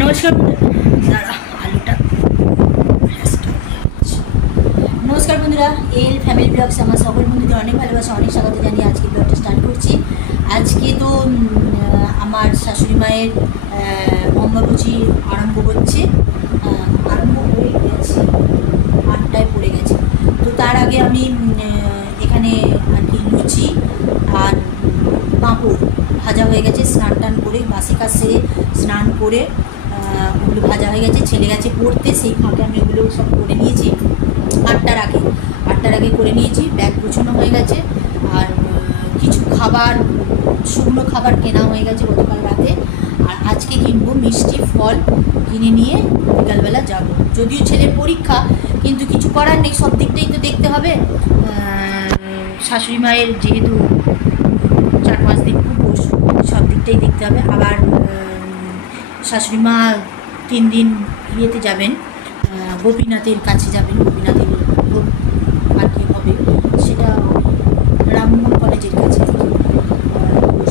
নমস্কার দাঁড়া আলুটা নমস্কার বন্ধুরা, এল ফ্যামিলি ব্লগস আমার সকল বন্ধুদের অনেক ভালোবাসা, অনেক স্বাগত জানিয়ে আজকে ব্লগটা স্টার্ট করছি। আজকে তো আমার শাশুড়ি মায়ের অম্বাবচী আরম্ভ হচ্ছে, আরম্ভ হয়ে গেছে, 8টায় পড়ে গেছে। তো তার আগে আমি এখানে আর কি লুচি আর পাঁপড় ভাজা হয়ে গেছে, স্নান টান করে বাসি কাজ সেরে স্নান করে ওগুলো ভাজা হয়ে গেছে। ছেলে গেছে পড়তে, সেই ফাঁকে আমি ওগুলো সব করে নিয়েছি। 8টার আগে করে নিয়েছি, ব্যাগ গুছানো হয়ে গেছে। আর কিছু খাবার, শুকনো খাবার কেনা হয়ে গেছে গতকাল রাতে। আর আজকে কিনবো মিষ্টি ফল, কিনে নিয়ে বিকালবেলা যাব। যদিও ছেলের পরীক্ষা, কিন্তু কিছু করার নেই, সব দিকটাই তো দেখতে হবে। শাশুড়ি মায়ের যেহেতু 4-5 দিন উপোস, সব দিকটাই দেখতে হবে। আবার শাশুড়ি মা 3 দিন ইয়েতে যাবেন, গোপীনাথের কাছে যাবেন। গোপীনাথের ভোগ আর কি হবে সেটা রামমোহন কলেজের কাছে,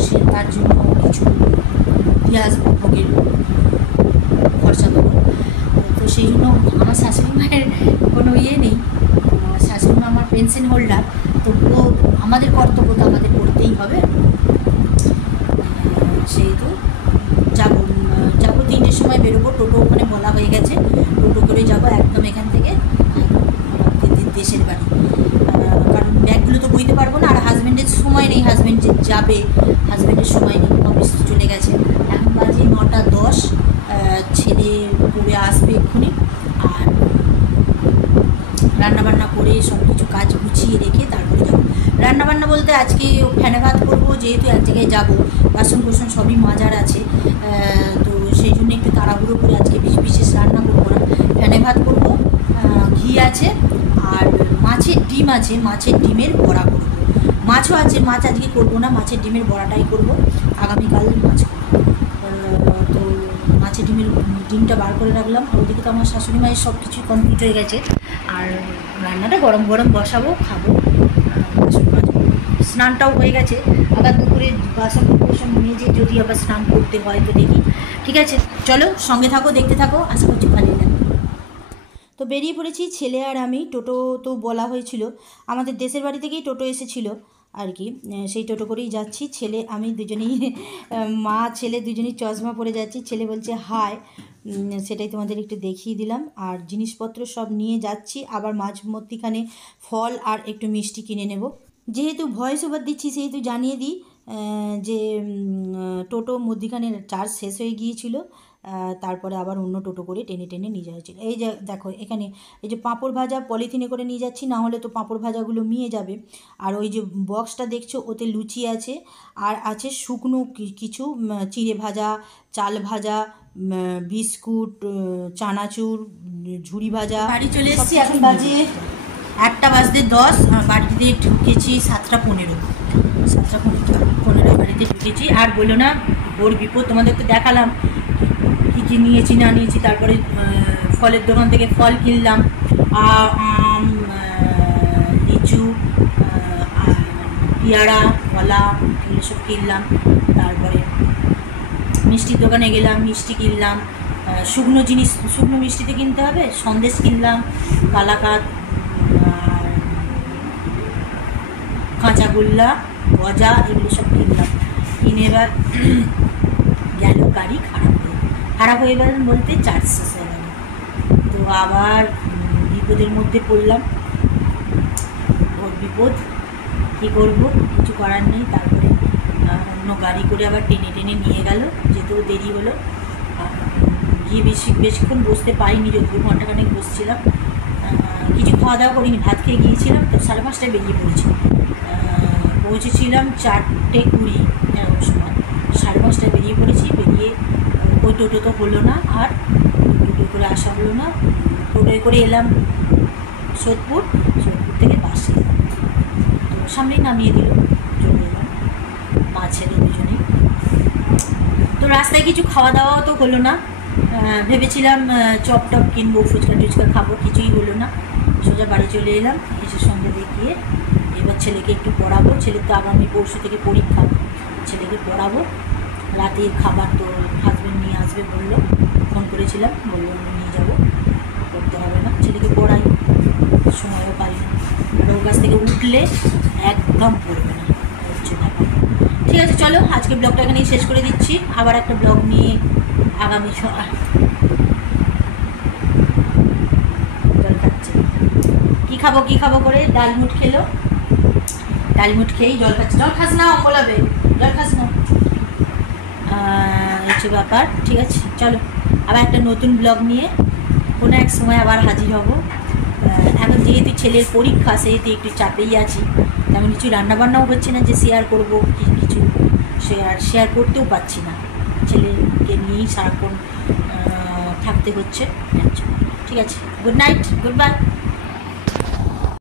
সে তার জন্য কিছু দিয়ে আসবো ভোগের খরচা দেবো। তো সেই জন্য আমার শাশুড়ি মায়ের কোনো ইয়ে নেই, শাশুড়ি মা আমার পেনশন হোল্ডার, তবুও আমাদের কর্তব্য তো আমাদের করতেই হবে। সেই তো যাবো 3টের সময় বেরোবো। টোটো ওখানে বলা হয়ে গেছে, টোটো করে যাবো একদম এখান থেকে দেশের বাড়ি। কারণ ব্যাগগুলো তো বইতে পারবো না, আর হাজব্যান্ডের সময় নেই, হাজব্যান্ড যে যাবে, হাজব্যান্ডের সময় নেই, অফিস চলে গেছে। এখন বাজে 9টা 10, ছেলে পড়ে আসবে এক্ষুনি। আর রান্নাবান্না করে সব কিছু কাজ গুছিয়ে রেখে তারপরে যাবো। রান্নাবান্না বলতে আজকে ফ্যানে ভাত করবো, যেহেতু এক জায়গায় যাবো, বাসন কোসন সবই মাজার আছে। তো সেই জন্য একটু তাড়াহুড়ো করে আজকে বিশেষ রান্না করবো না, ফ্যানে ভাত করবো। ঘি আছে আর মাছের ডিম আছে, মাছের ডিমের বড়া করবো। মাছও আছে, মাছ আজকে করবো না, মাছের ডিমের বড়াটাই করবো, আগামীকাল মাছ করবো। তো মাছের ডিমটা বার করে রাখলাম। ওদিকে তো আমার শাশুড়ি মায়ের সব কিছু কমপ্লিট হয়ে গেছে, আর রান্নাটা গরম গরম বসাবো, খাবো, বাসন মাজবো। স্নানটাও হয়ে গেছে, আবার দুপুরে বাসন কোসন মেজে যদি আবার স্নান করতে হয় তো দেখি। ঠিক আছে, চলো সঙ্গে থাকো, দেখতে থাকো, আশা করছি ভালো লাগবে। তো বেরিয়ে পড়েছি ছেলে আর আমি। টোটো তো বলা হয়েছিল, আমাদের দেশের বাড়ি থেকেই টোটো এসেছিলো আর কি, সেই টোটো করেই যাচ্ছি। ছেলে আমি দুজনেই, মা ছেলে দুজনেই চশমা পরে যাচ্ছি। ছেলে বলছে হাই, সেটাই তোমাদের একটু দেখিয়ে দিলাম। আর জিনিসপত্র সব নিয়ে যাচ্ছি, আবার মাঝ মধ্যিখানে ফল আর একটু মিষ্টি কিনে নেব। যেহেতু ভয়েস ওভার দিচ্ছি সেহেতু জানিয়ে দিই যে টোটো মধ্যিখানে চার্জ শেষ হয়ে গিয়েছিল, তারপরে আবার অন্য টোটো করে টেনে টেনে নিয়ে যাওয়া হয়েছিল। এই যে দেখো এখানে এই যে পাঁপড় ভাজা পলিথিনে করে নিয়ে যাচ্ছি, না হলে তো পাঁপড় ভাজাগুলো মিয়ে যাবে। আর ওই যে বক্সটা দেখছো ওতে লুচি আছে, আর আছে শুকনো কিছু চিড়ে ভাজা, চাল ভাজা, বিস্কুট, চানাচুর, ঝুড়ি ভাজা। বাড়ি চলে এসেছি, এখন বাজে 1:10। বাড়িতে ঢুকেছি 7:15, 7:15 বাড়িতে ঢুকেছি। আর বলো না, ওর বিপদ, তোমাদের তো দেখালাম কী কী নিয়েছি না নিয়েছি। তারপরে ফলের দোকান থেকে ফল কিনলাম, আম, লিচু, পেয়ারা, কলা, এগুলো সব কিনলাম। তারপরে মিষ্টির দোকানে গেলাম, মিষ্টি কিনলাম, শুকনো মিষ্টিতে কিনতে হবে, সন্দেশ কিনলাম, কালাকাঁদ, আর কাঁচাগোল্লা, গজা, এগুলো সব কিনলাম। কিনে এবার গেল গাড়ি খারাপ হয়ে গেল বলতে চার্জ শেষ হয়ে গেল। তো আবার বিপদের মধ্যে পড়লাম, ওর বিপদ, কী করবো, কিছু করার নেই। তারপরে অন্য গাড়ি করে আবার টেনে টেনে নিয়ে গেল, যেতেও দেরি হলো। গিয়ে বেশিক্ষণ বসতে পারিনি, যদি 2 ঘন্টাখানেক বসছিলাম। কিছু খাওয়া দাওয়া করিনি, ভাত খেয়ে গিয়েছিলাম। তো 5:30টায় বেরিয়ে পড়েছি, পৌঁছেছিলাম 4:20 এরকম সময়। 5:30টায় বেরিয়ে পড়েছি। বেরিয়ে ওই টোটো তো হলো না, আর টোটো করে আসা হলো না। টোটোয় করে এলাম সোদপুর থেকে বাসে এলাম। তো সামনেই নামিয়ে দিল, চলে এলাম মা ছেলে দুজনেই। তো রাস্তায় কিছু খাওয়া দাওয়াও তো হলো না, ভেবেছিলাম চপ টপ কিনবো, ফুচকা টুচকা খাবো, কিছুই হলো না। সোজা বাড়ি চলে এলাম, কিছু সঙ্গে দেখিয়ে এবার ছেলেকে একটু পড়াবো। ছেলের তো আগামী পরশু থেকে পরীক্ষা, ছেলেকে পড়াবো। রাতের খাবার তো হাজব্যান্ড নিয়ে আসবে বললো, ফোন করেছিলাম, বললাম নিয়ে যাবো, করতে হবে না, ছেলেকে পড়াই, সময়ও পাই না, আর ওর কাছ থেকে উঠলে একদম পড়বে না, হচ্ছে ব্যাপার। ঠিক আছে, চলো আজকে ব্লগটা এখানেই শেষ করে দিচ্ছি, আবার একটা ব্লগ নিয়ে আগামী জল খাচ্ছে, কী খাবো করে ডালমুট খেলো, ডালমুট খেয়েই জল খাচ্ছে। জল খাস না, অম্বলাবে, জল খাস না, হচ্ছে ব্যাপার। ঠিক আছে, চলো আবার একটা নতুন ব্লগ নিয়ে কোনো এক সময় আবার হাজির হব। এখন যেহেতু ছেলের পরীক্ষা, সেহেতু একটু চাপেই আছি, তেমন কিছু রান্নাবান্নাও হচ্ছে না যে শেয়ার করবো, কিছু শেয়ার করতেও পারছি না, ছেলেকে নিয়েই সারাক্ষণ থাকতে হচ্ছে। ঠিক আছে, গুড নাইট, গুড বাই।